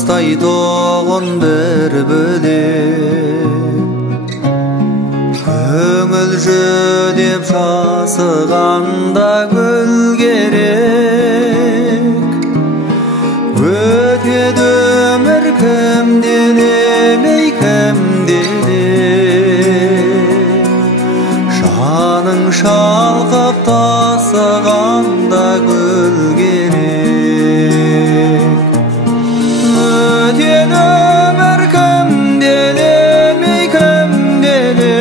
бастайтұғын бір бөлек. Көңіл жүдеп жасығанда гүл керек. Өтеді өмір кімде демей кімде де. Жаның шалқып тасығанда гүл керек. Өтеді өмір кімде демей кімде де.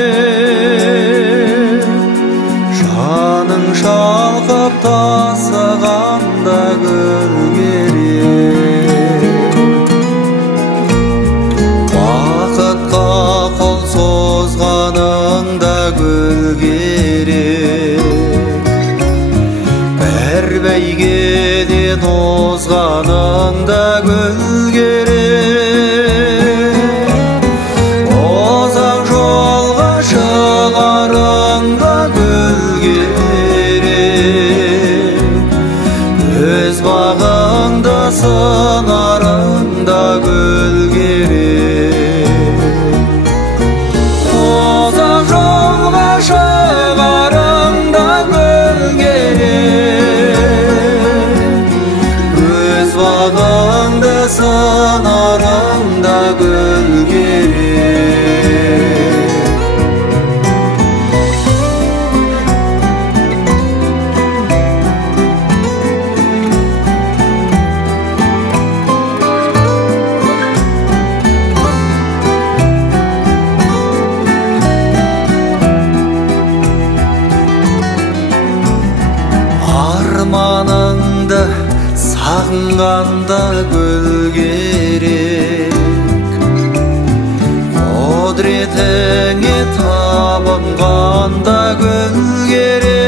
Жаның шалқып тасығанда гүл керек. Уақытқа қол созғаныңда гүл керек. Бір бәйгеде тозғаныңда гүл керек. Ұзақ жолға шығарыңда гүл керек. Өз бағыңды сынарыңда гүл керек. Ұзақ жолға шығарыңда гүл керек. Өз бағыңды сынарыңда гүл керек. Арманыңды сағынғанда гүл керек. Құдіретіңе табынғанда гүл керек.